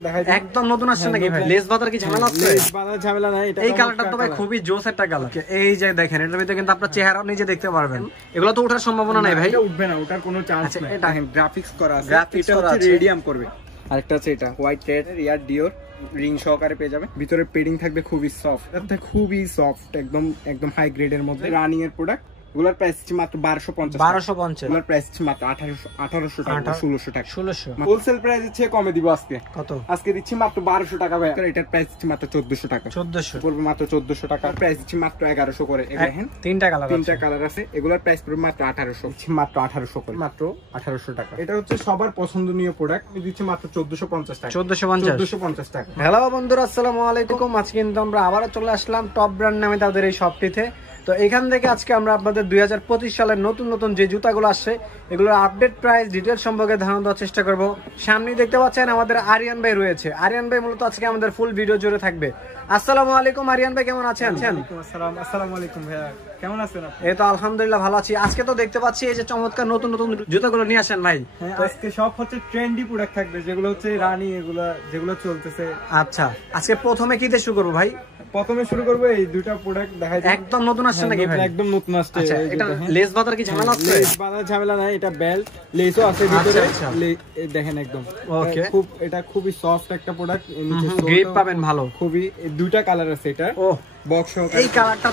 একদম নতুন আসছে নাকি ভাই? লেস বাঁধার কি ঝামেলা আছে? লেস বাঁধার ঝামেলা নাই। এটা এই কালারটা তো ভাই খুবই জোস একটা কালার। এই যে দেখেন এটার ভিতরে কিন্তু আপনার চেহারা নিজে দেখতে পারবেন। এগুলো তো ওঠার সম্ভাবনা নাই ভাই। এটা উঠবে না, ওটার কোনো চান্স নাই। এটা গ্রাফিক্স করা আছে, এটা হচ্ছে রেডিয়াম করবে। আরেকটা আছে এটা হোয়াইট রেড ইয়ার ডিওর রিং সহকারে পেয়ে যাবে। ভিতরে পেডিং থাকবে খুবই সফট, এটা খুবই সফট, একদম একদম হাই গ্রেডের মধ্যে রানিং এর প্রোডাক্ট। এগুলোর প্রাইস মাত্র 1250। এগুলোর প্রাইস মাত্র 1800 টাকা, 1600 টাকা। 1600 হোলসেল প্রাইস হচ্ছে কমে দিব আজকে। কত? আজকে দিচ্ছি মাত্র 1200 টাকা ভাই। এটার প্রাইস হচ্ছে মাত্র 1400 টাকা। 1400 পড়বে মাত্র 1400 টাকা। প্রাইস দিচ্ছি মাত্র 1100 করে। দেখেন তিনটা কালার আছে। এগুলোর প্রাইস পড়বে মাত্র 1800। দিচ্ছি মাত্র 1800 করে, মাত্র 1800 টাকা। এটা হচ্ছে সবার পছন্দনীয় প্রোডাক্ট। আমি দিচ্ছি মাত্র 1450 টাকা। 1450 টাকা। হ্যালো বন্ধুরা, আসসালামু আলাইকুম। আজকে কিন্তু আমরা আবারো চলে আসলাম টপ ব্র্যান্ড নামে তাদের এই শপটিতে। তো এখান থেকে আজকে আমরা আপনাদের 2025 সালের নতুন নতুন যে জুতাগুলো আসছে এগুলোর আপডেট প্রাইস ডিটেল সম্পর্কে ধারণা দেওয়ার চেষ্টা করব। সামনেই দেখতে পাচ্ছেন আমাদের আরিয়ান ভাই রয়েছে। আরিয়ান ভাই মূলত আজকে আমাদের ফুল ভিডিও জুড়ে থাকবে। আসসালামু আলাইকুম আরিয়ান ভাই, কেমন আছেন? আসসালামু আলাইকুম ভাইয়া, কেমন আছেন আপনি? এই তো আলহামদুলিল্লাহ ভালো আছি। আজকে তো দেখতে পাচ্ছি এই যে চমৎকার নতুন নতুন জুতাগুলো নিয়ে আসেন ভাই। হ্যাঁ, আজকে সব হচ্ছে ট্রেন্ডি প্রোডাক্ট থাকবে, যেগুলো হচ্ছে রানি, যেগুলো চলতেছে। আচ্ছা, আজকে প্রথমে কি দিয়ে শুরু করব ভাই? প্রথমে শুরু করব এই দুটো প্রোডাক্ট দেখাই। একদম নতুন আসছে নাকি ভাই? একদম নতুন আসছে। আচ্ছা, এটা লেস বাঁধার কি ঝামেলা আছে? লেস বাঁধার ঝামেলা নাই। এটা বেল্ট লেসও আছে ভিতরে। দেখেন একদম ওকে, এটা খুবই সফট একটা প্রোডাক্ট। নিচে গ্রিপ পাবেন ভালো। খুবই দুইটা কালার আছে এটা। ও বক্স। এই কালারটা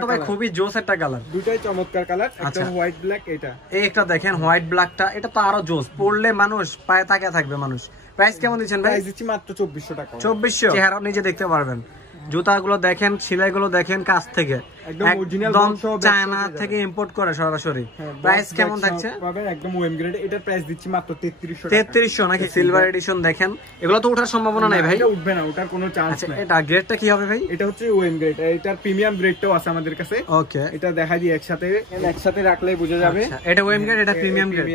তো ভাই খুবই জোস একটা কালার। দুটাই চমৎকার কালার, একটা হোয়াইট ব্ল্যাক। এটা এই একটা দেখেন হোয়াইট ব্ল্যাকটা, এটা তো আরো জোস। পড়লে মানুষ পায়ে তাকিয়ে থাকবে মানুষ। প্রাইস কেমন দিচ্ছেন ভাই? প্রাইস দিচ্ছি মাত্র 2400 টাকা। 2400। চেহারা নিজে দেখতে পারবেন। জুতাগুলো দেখেন, সেলাইগুলো দেখেন কাছ থেকে, একদম চায়না থেকে ইম্পোর্ট করে সরাসরি। প্রাইস কেমন থাকছে? একদম ওএম গ্রেড। এটার প্রাইস দিচ্ছি মাত্র 3300 টাকা। 3300 নাকি? সিলভার এডিশন দেখেন। এগুলো তো ওঠার সম্ভাবনা নাই ভাই। এটা উঠবে না, ওটার কোনো চান্স নাই। এটা গ্রেডটা কি হবে ভাই? এটা হচ্ছে ওএম গ্রেড। এটার প্রিমিয়াম গ্রেডটাও আছে আমাদের কাছে। ওকে, এটা দেখাই দিই একসাথে রাখলেই বোঝা যাবে। এটা ওএম গ্রেড, এটা প্রিমিয়াম গ্রেড।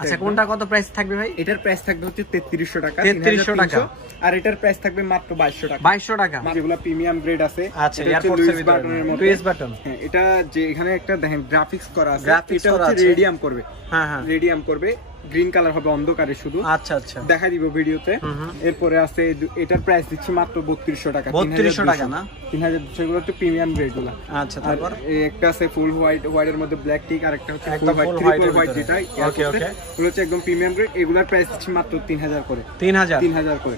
আচ্ছা, কোনটা কত প্রাইস থাকবে ভাই? এটার প্রাইস থাকবে হচ্ছে 3300 টাকা। 3300 টাকা। আর এটার প্রাইস থাকবে মাত্র 2200 টাকা। 2200 টাকা। যেগুলো প্রিমিয়াম গ্রেড আছে। আচ্ছা, এয়ারফোর্সের ভিতরে টুইস বাটন। হ্যাঁ, এটা যে এখানে একটা দেখেন গ্রাফিক্স করা আছে। এটা হচ্ছে রেডিয়াম করবে। হ্যাঁ হ্যাঁ, রেডিয়াম করবে। গ্রিন কালার হবে অন্ধকারে শুধু। আচ্ছা আচ্ছা, দেখা দিব ভিডিওতে। এরপরে আছে এটার প্রাইস দিচ্ছি মাত্র 3200 টাকা। 3200 টাকা না? 3200। সেগুলো হচ্ছে প্রিমিয়াম গ্রেড গুলো। আচ্ছা, তারপর একটা আছে ফুল হোয়াইট, হোয়াইটের মধ্যে ব্ল্যাক টিক, আর একটা হচ্ছে ফুল হোয়াইট যেটা। ওকে ওকে, এগুলো হচ্ছে একদম প্রিমিয়াম গ্রেড। এগুলোর প্রাইস দিচ্ছি মাত্র 3000 করে। 3000 করে।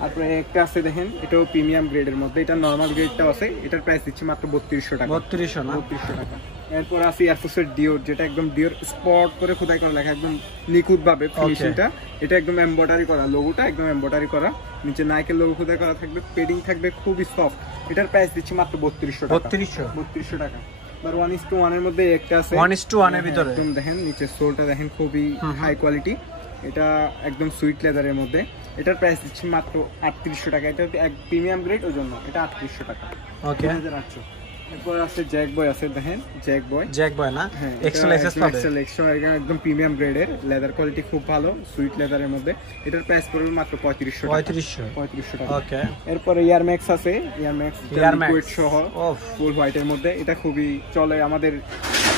তারপরে একটা আছে দেখেন, এটাও প্রিমিয়াম গ্রেডের মধ্যে। এটা নরমাল গ্রেডটাও আছে। এটার প্রাইস দিচ্ছি মাত্র 3200 টাকা। 3200 না? 3200 টাকা। এরপর আছে এয়ারফোর্সের ডিওর, যেটা একদম ডিওর স্পট করে খোদাই করা লেখা, একদম নিখুঁত ভাবে ফিনিশিংটা। এটা একদম এমব্রয়ডারি করা, লোগোটা একদম এমব্রয়ডারি করা, নিচে নাইকের লোগো খোদাই করা থাকবে, পেডিং থাকবে খুবই সফট। এটার প্রাইস দিচ্ছি মাত্র 3200 টাকা। 3200 টাকা। আর 1:1 এর মধ্যে একটা আছে 1:1 এর ভিতরে। একদম দেখেন নিচে সোলটা দেখেন, খুবই হাই কোয়ালিটি। এটা একদম সুইট লেদারের মধ্যে। এটার প্রাইস দিচ্ছি মাত্র 3800 টাকা। এটা এক প্রিমিয়াম গ্রেড, ওই জন্য এটা 3800 টাকা। ওকে, 3800। এরপর আছে জ্যাক বয় আছে দেখেন, জ্যাক বয় না? হ্যাঁ, এক্সেল একদম প্রিমিয়াম গ্রেডের, লেদার কোয়ালিটি খুব ভালো, সুইট লেদারের মধ্যে। এটার প্রাইস পড়বে মাত্র 3500 টাকা। ওকে। এরপরে এয়ার ম্যাক্স আছে, এয়ার ম্যাক্স লিকুইড সহ ফুল হোয়াইটের মধ্যে। এটা খুবই চলে, আমাদের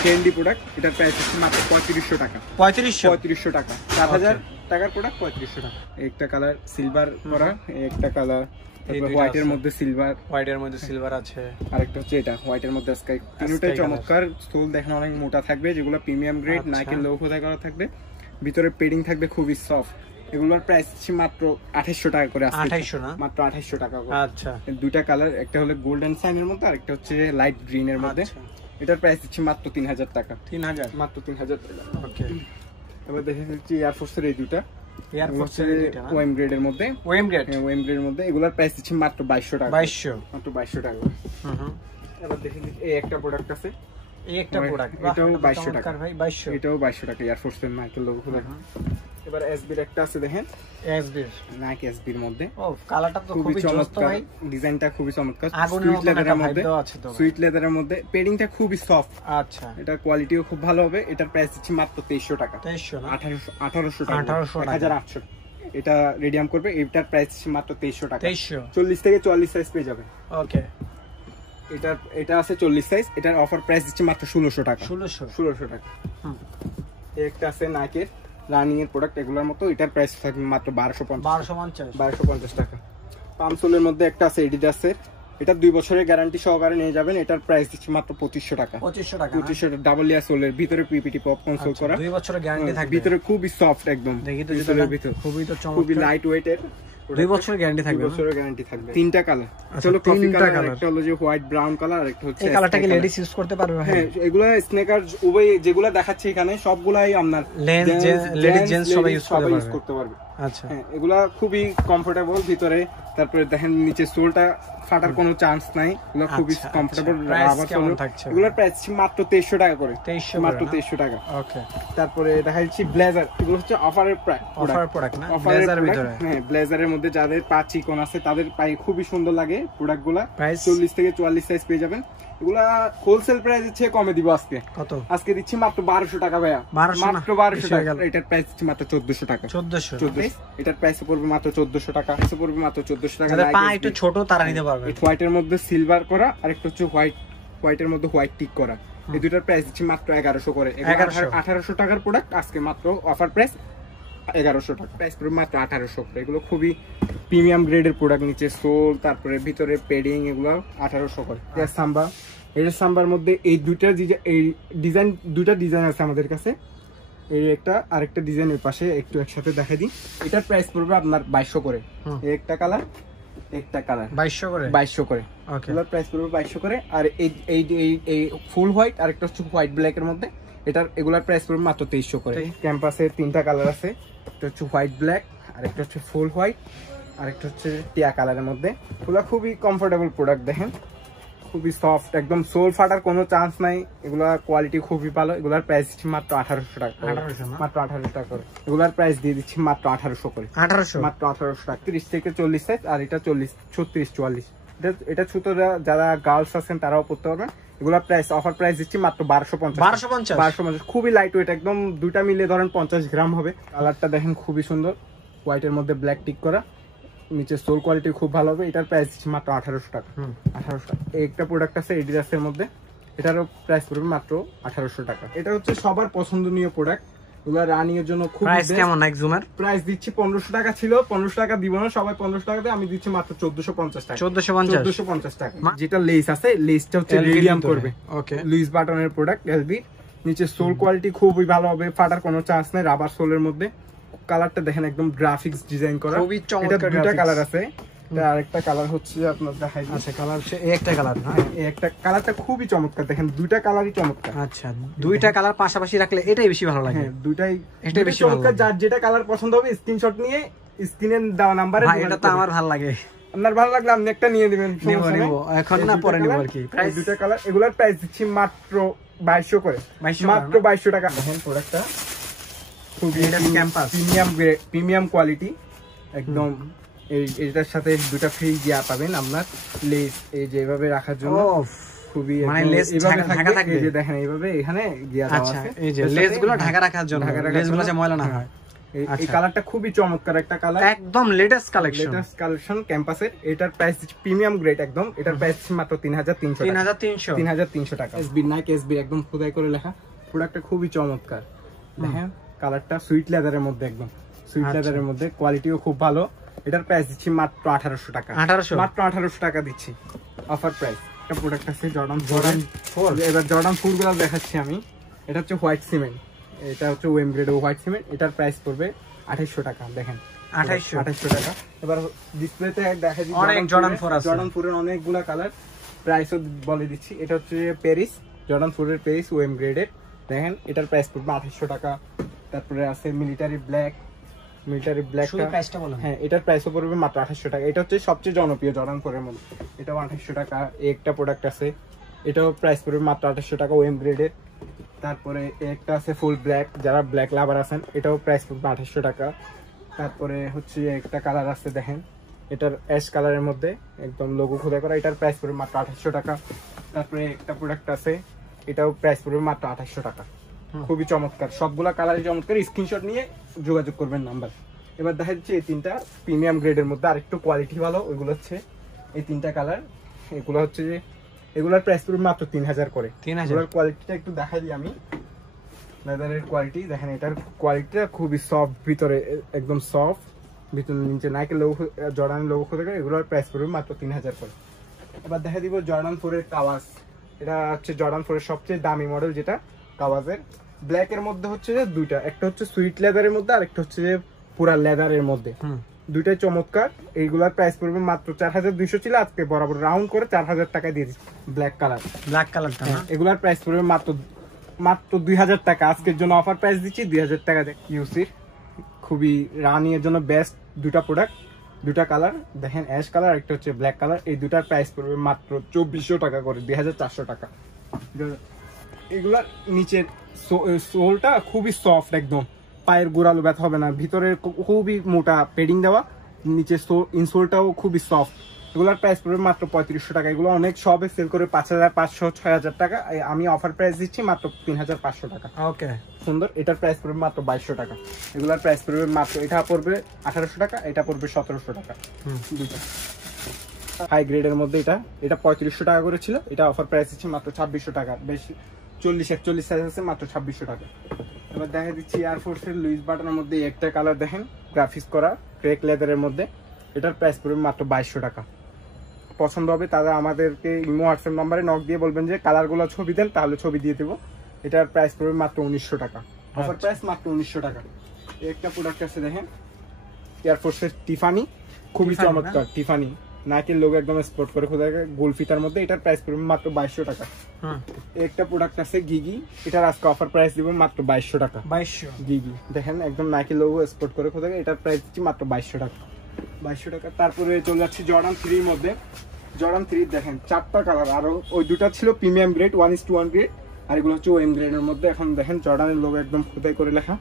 ট্রেন্ডি প্রোডাক্ট। এটার প্রাইস হচ্ছে মাত্র 3500 টাকা। 3500 টাকা। 4000 টাকার প্রোডাক্ট 3500 টাকা। একটা কালার সিলভার করা, একটা কালার হোয়াইটের মধ্যে সিলভার আছে। আরেকটা হচ্ছে এটা হোয়াইটের মধ্যে স্কাই। তিনটাই চমৎকার। সোল দেখেন অনেক মোটা থাকবে, যেগুলো প্রিমিয়াম গ্রেড, নাইকের লোগো খোদাই করা থাকবে, ভিতরে পেডিং থাকবে খুবই সফট। এগুলোর প্রাইস হচ্ছে মাত্র 2800 টাকা করে। 2800 না? মাত্র 2800 টাকা করে। আচ্ছা, দুইটা কালার, একটা হলো গোল্ডেন সাইনের মধ্যে, আর একটা হচ্ছে লাইট গ্রিন এর মধ্যে। এটার প্রাইস হচ্ছে মাত্র 3000 টাকা। 3000, মাত্র 3000 টাকা। ওকে। এবার দেখে নিচ্ছি এয়ারফোর্সের এই দুটো। ওএম গ্রেডের মধ্যে। ওএম গ্রেডের মধ্যে। এগুলোর প্রাইস দিচ্ছি মাত্র 2200 টাকা। মাত্র 2200 টাকা। এবার দেখে নিচ্ছি এই একটা প্রোডাক্ট আছে। এটাও 2200 টাকা ভাই। 2200 টাকা। এয়ারফোর্সের নাইকের লোগো খোদাই। এবার এসবির একটা আছে দেখেন, নাইক এসবির মধ্যে। কালারটা তো খুবই চমৎকার, ডিজাইনটা খুবই চমৎকার, সুইট লেদারের মধ্যে, পেডিংটা খুবই সফট। আচ্ছা, এটা কোয়ালিটিও খুব ভালো হবে। এটার প্রাইস দিচ্ছি মাত্র 2300 টাকা। 1800 টাকা। 1800। এটা রেডিয়াম করবে। এটার প্রাইস মাত্র 2300 টাকা। 40 থেকে 44 সাইজ পেয়ে যাবে। ওকে। এটা আছে 40 সাইজ। এটার অফার প্রাইস দিচ্ছি মাত্র 1600 টাকা। 1600 টাকা। একটা আছে নাইকের রানিং এর প্রোডাক্ট এগুলোর মতো। এটার প্রাইস থাকবে মাত্র 1250 টাকা। পামসোলের মধ্যে একটা আছে এডিডাসের, এটা 2 বছরের গ্যারান্টি সহকারে নিয়ে যাবেন। এটার প্রাইস দিচ্ছি মাত্র 2500 টাকা। 2500 টাকা ডাবল ইয়ার সোলের ভিতরে পিপিটি পপ কনসোল করা, 2 বছরের গ্যারান্টি থাকবে। ভিতরে খুবই সফট একদম, দেখি তো ভিতরে খুবই তো চমৎকার, খুবই লাইট ওয়েট এর। 2 বছরের গ্যারান্টি থাকবে। 2 বছরের গ্যারান্টি থাকবে। তিনটা কালার, চলো কফি কালার, একটা হলো যে হোয়াইট ব্রাউন কালার, আর একটা হচ্ছে এই কালারটা কি লেডিস ইউজ করতে পারবে? হ্যাঁ, এগুলা স্নেকার উভয় যেগুলা দেখাচ্ছে এখানে সবগুলাই আপনার লেডিস জেন্টস সবাই ইউজ করতে পারবে। আচ্ছা, হ্যাঁ, এগুলা খুবই কমফোর্টেবল ভিতরে। তারপরে দেখেন নিচে সোলটা ফাটার কোনো চান্স নাই, এগুলো খুবই কমফোর্টেবল। এগুলোর প্রাইস মাত্র 2300 টাকা করে, মাত্র 2300 টাকা। ওকে, তারপরে দেখা যাচ্ছে ব্লেজার, এগুলো হচ্ছে অফারের প্রোডাক্ট না, ব্লেজারের ভিতরে। হ্যাঁ, ব্লেজারের মধ্যে যাদের পা চিকন আছে তাদের পায়ে খুবই সুন্দর লাগে প্রোডাক্টগুলো। 40 থেকে 44 সাইজ পেয়ে যাবেন। এগুলা হোলসেল প্রাইস হচ্ছে কমে দিব আজকে। কত? আজকে দিচ্ছি মাত্র 1200 টাকা ভাইয়া, মাত্র 1200 টাকা। এটার প্রাইস দিচ্ছি মাত্র 1400 টাকা। 1400 এটার প্রাইস পড়বে মাত্র 1400 টাকা। এসে পড়বে মাত্র 1400 টাকা। যাদের পা একটু ছোট তারা নিতে পারবে। হোয়াইটের মধ্যে সিলভার করা, আর একটা হচ্ছে হোয়াইটের মধ্যে হোয়াইট টিক করা। এই দুটার প্রাইস দিচ্ছি মাত্র 1100 করে। 1800 টাকার প্রোডাক্ট আজকে মাত্র অফার প্রাইস 1100 টাকা। প্রাইস পড়বে মাত্র 1800 করে। এগুলো খুবই প্রিমিয়াম গ্রেডের প্রোডাক্ট, নিচে সোল তারপরে ভিতরে পেডিং, এগুলো 1800 করে। সাম্বা, এর সাম্বার মধ্যে এই দুটা ডিজাইন আছে আমাদের কাছে। এই একটা আরেকটা ডিজাইন এর পাশে একটু একসাথে দেখাই দিই। এটার প্রাইস পড়বে আপনার 2200 করে। এই একটা কালার 2200 করে। ওকে, এটার প্রাইস পড়বে 2200 করে। আর এই ফুল হোয়াইট আর একটা হচ্ছে হোয়াইট ব্ল্যাক এর মধ্যে, এগুলার প্রাইস পড়বে মাত্র 2300 করে। ক্যাম্পাসে 3টা কালার আছে, একটা হচ্ছে হোয়াইট ব্ল্যাক, আর একটা হচ্ছে ফুল হোয়াইট, আর একটা হচ্ছে টিয়া কালারের মধ্যে। এগুলা খুবই কমফোর্টেবল প্রোডাক্ট, দেখেন খুবই সফট একদম, সোল ফাটার কোনো চান্স নাই। এগুলা কোয়ালিটি খুবই ভালো। এগুলার প্রাইস দিচ্ছি মাত্র 1800 টাকা। মাত্র 1800 টাকা করে। এগুলার প্রাইস দিয়ে দিচ্ছি মাত্র 1800 করে। মাত্র 1800 টাকা। 30 থেকে 40 সাইজ, আর এটা 40, 36, 44। এটা ছোটরা যারা গার্লস আছেন তারাও পড়তে পারবেন। এগুলার প্রাইস অফার প্রাইস দিচ্ছি মাত্র 1250। খুবই লাইট ওয়েট একদম, দুইটা মিলে ধরেন 50 গ্রাম হবে। কালারটা দেখেন খুবই সুন্দর, হোয়াইটের মধ্যে ব্ল্যাক টিক করা, নিচে সোল কোয়ালিটি খুব ভালো হবে। এটার প্রাইস দিচ্ছি মাত্র 1800 টাকা। 1800 টাকা। একটা প্রোডাক্ট আছে এডিডাসের মধ্যে, এটারও প্রাইস পড়বে মাত্র 1800 টাকা। এটা হচ্ছে সবার পছন্দনীয় প্রোডাক্ট, এগুলো রানিং এর জন্য খুব প্রাইস কেমন? এক্সুমার প্রাইস দিচ্ছি 1500 টাকা ছিল, 1500 টাকা দিব না, সবাই 1500 টাকা দিয়ে আমি দিচ্ছি মাত্র 1450 টাকা। 1450 টাকা। যেটা লেস আছে, লেসটা হচ্ছে রেডিয়াম করবে। ওকে, লুইস বাটনের প্রোডাক্ট, এলবি। নিচে সোল কোয়ালিটি খুবই ভালো হবে, ফাটার কোনো চান্স নাই, রাবার সোলের মধ্যে। কালারটা দেখেন একদম গ্রাফিক্স ডিজাইন করা, খুবই চমৎকার। দুটো কালার আছে, আরেকটা কালার হচ্ছে আপনার দেখাই। আচ্ছা, কালার হচ্ছে এই একটা কালার না, এই একটা কালারটা খুবই চমৎকার, দেখেন দুইটা কালারই চমৎকার। আচ্ছা, দুইটা কালার পাশাপাশি রাখলে এটাই বেশি ভালো লাগে। হ্যাঁ, এটাই বেশি চমৎকার। যার যেটা কালার পছন্দ হবে স্ক্রিনশট নিয়ে স্ক্রিনে দেওয়া নাম্বারে। এটা তো আমার ভালো লাগে, আপনার ভালো লাগলে আপনি একটা নিয়ে দিবেন। নিব এখন না, পরে নিব আর কি। প্রাইস দুইটা কালার, এগুলার প্রাইস দিচ্ছি মাত্র 2200 করে। মাত্র 2200 টাকা। দেখেন প্রোডাক্টটা খুবই প্রিমিয়াম কোয়ালিটি একদম। এটার সাথে দুটা ফ্রি গিয়া পাবেন আপনার, লেস এই যে এভাবে রাখার জন্য খুবই, মানে লেস ঢাকা থাকবে। এই যে দেখেন এইভাবে এখানে গিয়া দেওয়া আছে, এই যে লেসগুলো ঢাকা রাখার জন্য, লেসগুলো যে ময়লা না হয়। এই কালারটা খুবই চমৎকার একটা কালার, একদম লেটেস্ট কালেকশন ক্যাম্পাসের। এটার প্রাইস প্রিমিয়াম গ্রেড একদম। এটার প্রাইস মাত্র 3300 টাকা। এসবি নাইক, এসবি একদম খোদাই করে লেখা। প্রোডাক্টটা খুবই চমৎকার, দেখেন কালারটা সুইট লেদারের মধ্যে, একদম সুইট লেদারের মধ্যে, কোয়ালিটিও খুব ভালো। এটার প্রাইস দিচ্ছি মাত্র 1800 টাকা। মাত্র 1800 টাকা দিচ্ছি অফার প্রাইস। একটা প্রোডাক্ট আছে জর্ডান 4। এবার জর্ডান 4 গুলো দেখাচ্ছি আমি। এটা হচ্ছে হোয়াইট সিমেন্ট, এটা হচ্ছে ওয়েম গ্রেড হোয়াইট সিমেন্ট। এটার প্রাইস পড়বে 2800 টাকা। দেখেন 2800 টাকা। এবার ডিসপ্লেতে দেখা দিচ্ছি অনেক জর্ডান 4 আছে। জর্ডান 4 এর অনেকগুলা কালার, প্রাইসও বলে দিচ্ছি। এটা হচ্ছে প্যারিস, জর্ডান 4 এর প্যারিস ওয়েম গ্রেডের। দেখেন এটার প্রাইস পড়বে 2800 টাকা। তারপরে আছে মিলিটারি ব্ল্যাকটা, হ্যাঁ এটার প্রাইসও পড়বে মাত্র 2800 টাকা। এটা হচ্ছে সবচেয়ে জনপ্রিয় জর্ডান 4 এর মধ্যে, এটাও 2800 টাকা। একটা প্রোডাক্ট আছে, এটাও প্রাইস পড়বে মাত্র 2800 টাকা ওয়েম গ্রেডের। তারপরে একটা আছে ফুল ব্ল্যাক, যারা ব্ল্যাক লাভার আছেন, এটাও প্রাইস পড়বে 2800 টাকা। তারপরে হচ্ছে একটা কালার আছে, দেখেন এটার অ্যাশ কালারের মধ্যে একদম লোগো খোদা করা, এটার প্রাইস পড়বে মাত্র 2800 টাকা। তারপরে একটা প্রোডাক্ট আছে, এটাও প্রাইস পড়বে মাত্র 2800 টাকা। খুবই চমৎকার, সবগুলা কালারই চমৎকার। স্ক্রিনশট নিয়ে যোগাযোগ করবেন নাম্বার। এবার দেখা যাচ্ছে এই তিনটা প্রিমিয়াম গ্রেডের মধ্যে, আরেকটু কোয়ালিটি ভালো, ওইগুলো হচ্ছে এই তিনটা কালার। এগুলো হচ্ছে যে এগুলার প্রাইস পড়বে মাত্র 3000 করে। 3000 কোয়ালিটিটা একটু দেখাই দিই আমি। লেদারের কোয়ালিটি দেখেন, এটার কোয়ালিটিটা খুবই সফট, ভিতরে একদম সফট, ভিতরে নিচে নাইকের লোগো, জর্ডানের লোগো থেকে, এগুলোর প্রাইস পড়বে মাত্র 3000 করে। এবার দেখা দিব জর্ডান 4 এর কাওয়াস। এটা হচ্ছে জর্ডান 4 এর সবচেয়ে দামি মডেল, যেটা কাওয়াসের। ব্ল্যাক এর মধ্যে হচ্ছে যে দুইটা, একটা হচ্ছে সুইট লেদারের মধ্যে আর একটা হচ্ছে যে পুরা লেদারের মধ্যে, দুইটাই চমৎকার। এইগুলার প্রাইস পড়বে মাত্র 4200 ছিল, আজকে বরাবর রাউন্ড করে 4000 টাকা দিয়ে দিচ্ছি। ব্ল্যাক কালার, ব্ল্যাক কালারটা এগুলার প্রাইস পড়বে মাত্র 2000 টাকা। আজকের জন্য অফার প্রাইস দিচ্ছি 2000 টাকা। ইউসির খুবই রানিং এর জন্য বেস্ট দুটা প্রোডাক্ট, দুটা কালার দেখেন, অ্যাশ কালার একটা হচ্ছে ব্ল্যাক কালার। এই দুটার প্রাইস পড়বে মাত্র 2400 টাকা করে, 2400 টাকা। এগুলার নিচের সোলটা খুবই সফট, একদম পায়ের গোড়ালো ব্যথা হবে না, ভিতরের খুবই মোটা পেডিং দেওয়া, নিচে ইনসোলটাও খুবই সফট। এগুলোর প্রাইস পড়বে মাত্র 3500 টাকা। এগুলো অনেক শপে সেল করে 5500 6000 টাকা, আমি অফার প্রাইস দিচ্ছি মাত্র 3500 টাকা। ওকে, সুন্দর। এটার প্রাইস পড়বে মাত্র 2200 টাকা। এগুলোর প্রাইস পড়বে মাত্র, এটা পড়বে 1800 টাকা, এটা পড়বে 1700 টাকা। দুটো হাই গ্রেডের মধ্যে এটা 3500 টাকা করে ছিল, এটা অফার প্রাইস দিচ্ছি মাত্র 2600 টাকা। বেশি 40-41 সাইজ আছে, মাত্র 2600 টাকা। এবার দেখা দিচ্ছি এয়ারফোর্সের লুইস বাটনের মধ্যে একটা কালার দেখেন, গ্রাফিক্স করা ক্রেক লেদারের মধ্যে, এটার প্রাইস পড়বে মাত্র 2200 টাকা। পছন্দ হবে তারা আমাদেরকে ইমো হোয়াটসঅ্যাপ নাম্বারে নক দিয়ে বলবেন যে কালারগুলো ছবি দেন, তাহলে ছবি দিয়ে দেবো। এটার প্রাইস পড়বে মাত্র 1900 টাকা, অফার প্রাইস মাত্র 1900 টাকা। একটা প্রোডাক্ট আছে দেখেন, এয়ারফোর্সের টিফানি, খুবই চমৎকার টিফানি, নাইকের লোগো একদম স্পট করে খোদা গোল ফিতার মধ্যে, এটার প্রাইস পড়বে মাত্র 2200 টাকা। একটা প্রোডাক্ট আছে গিগি, এটার আজকে অফার প্রাইস দিব মাত্র 2200 টাকা। 2200 গিগি দেখেন, একদম নাইকের লোগো স্পট করে খোদা, এটার প্রাইস দিচ্ছি মাত্র 2200 টাকা। 2200 টাকা। তারপরে চলে যাচ্ছি জর্ডান 3 এর মধ্যে। জর্ডান 3 দেখেন 4টা কালার, আরো ওই দুটা ছিল প্রিমিয়াম গ্রেড 1:1 গ্রেড, আর এগুলো হচ্ছে ওএম গ্রেডের মধ্যে। এখন দেখেন জর্ডানের লোগো একদম খোদাই করে লেখা,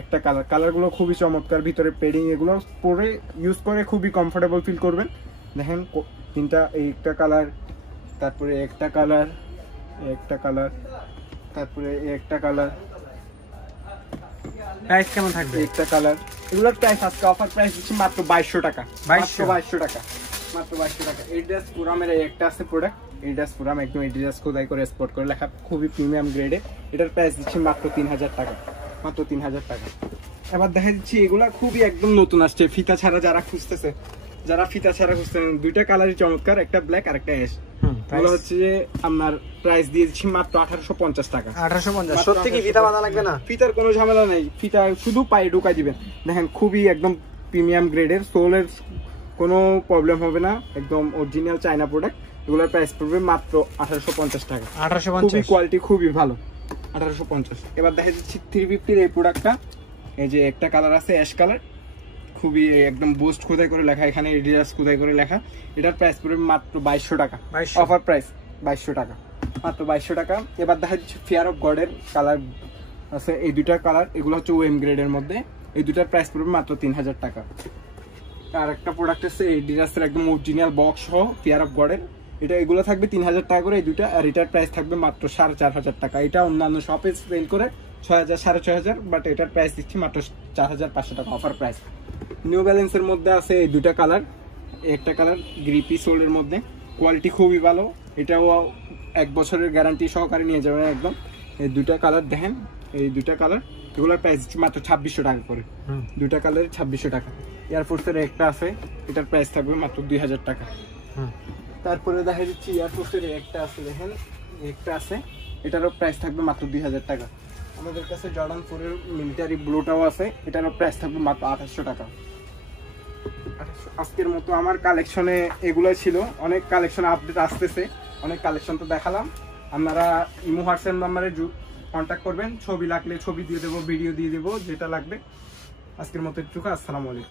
একটা কালার, কালারগুলো খুবই চমৎকার, ভিতরে পেডিং, এগুলো পরে ইউজ করে খুবই কমফোর্টেবল ফিল করবেন। দেখেন তিনটা, একটা কালার, তারপরে একটা কালার, একটা কালার, তারপরে একটা কালার। প্রাইস কেমন থাকবে? একটা কালার। এগুলোর প্রাইস আজকে অফার প্রাইস দিচ্ছি মাত্র 2200 টাকা। 2200 টাকা, মাত্র 2200 টাকা। এডিডাস পুরামের একটা আছে প্রোডাক্ট, এডিডাস পুরাম একদম এডিডাস খোদাই করে স্পট করে লেখা, খুবই প্রিমিয়াম গ্রেডে, এটার প্রাইস দিচ্ছি মাত্র 3000 টাকা, মাত্র 3000 টাকা। এবার দেখা দিচ্ছি এগুলা খুবই একদম নতুন আসছে, ফিতা ছাড়া যারা খুঁজতেছে, যারা ফিতা ছাড়া খুঁজতেছেন, দুইটা কালারই চমৎকার, একটা ব্ল্যাক আর একটা অ্যাশ। এগুলো হচ্ছে যে আপনার প্রাইস দিয়ে দিচ্ছি মাত্র 1850 টাকা। 1850। সত্যি কি ফিতা বাঁধা লাগবে না? ফিতার কোনো ঝামেলা নেই, ফিতা শুধু পায়ে ঢুকাই দিবেন। দেখেন খুবই একদম প্রিমিয়াম গ্রেডের, সোলের কোনো প্রবলেম হবে না, একদম অরিজিনাল চায়না প্রোডাক্ট। এগুলোর প্রাইস পড়বে মাত্র 1850 টাকা। 1850, খুবই কোয়ালিটি খুবই ভালো, 1850। এবার দেখা যাচ্ছে 350 এই প্রোডাক্টটা, এই যে একটা কালার আছে অ্যাশ কালার, খুবই একদম বুস্ট খোদাই করে লেখা, এখানে এডিডাস খোদাই করে লেখা, এটার প্রাইস পড়বে মাত্র 2200 টাকা। অফার প্রাইস 2200 টাকা, মাত্র 2200 টাকা। এবার দেখা যাচ্ছে ফেয়ার অফ গডের কালার আছে, এই দুইটা কালার, এগুলো হচ্ছে ওএম গ্রেডের মধ্যে, এই দুটার প্রাইস পড়বে মাত্র 3000 টাকা। আর একটা প্রোডাক্ট আছে এডিডাসের একদম অরিজিনাল বক্স সহ ফেয়ার অফ গডের, এটা এগুলো থাকবে 3000 টাকা করে এই দুইটা, আর এটার প্রাইস থাকবে মাত্র 4500 টাকা। এটা অন্যান্য শপে সেল করে 6000 6500, বাট এটার প্রাইস দিচ্ছি মাত্র 4500 টাকা, অফার প্রাইস। নিউ ব্যালেন্সের মধ্যে আছে এই দুটা কালার, একটা কালার গ্রিপি সোলের মধ্যে, কোয়ালিটি খুবই ভালো, এটাও 1 বছরের গ্যারান্টি সহকারে নিয়ে যাবেন একদম। এই দুটা কালার দেখেন, এই দুটা কালার, এগুলোর প্রাইস দিচ্ছি মাত্র 2600 টাকা করে, দুটা কালার 2600 টাকা। এয়ারফোর্সের একটা আছে, এটার প্রাইস থাকবে মাত্র 2000 টাকা। তারপরে দেখা যাচ্ছে এয়ারফোর্সের একটা আছে, দেখেন একটা আছে, এটারও প্রাইস থাকবে মাত্র 2000 টাকা। আমাদের কাছে জর্ডান 4 এর মিলিটারি ব্লুটাও আছে, এটারও প্রাইস থাকবে মাত্র 2800 টাকা। আজকের মতো আমার কালেকশনে এগুলোই ছিল, অনেক কালেকশন আপডেট আসতেছে, অনেক কালেকশন তো দেখালাম। আপনারা ইমো হোয়াটসঅ্যাপ নাম্বারে কন্ট্যাক্ট করবেন, ছবি লাগলে ছবি দিয়ে দেবো, ভিডিও দিয়ে দেবো, যেটা লাগবে। আজকের মতো একটু, আসসালামু আলাইকুম।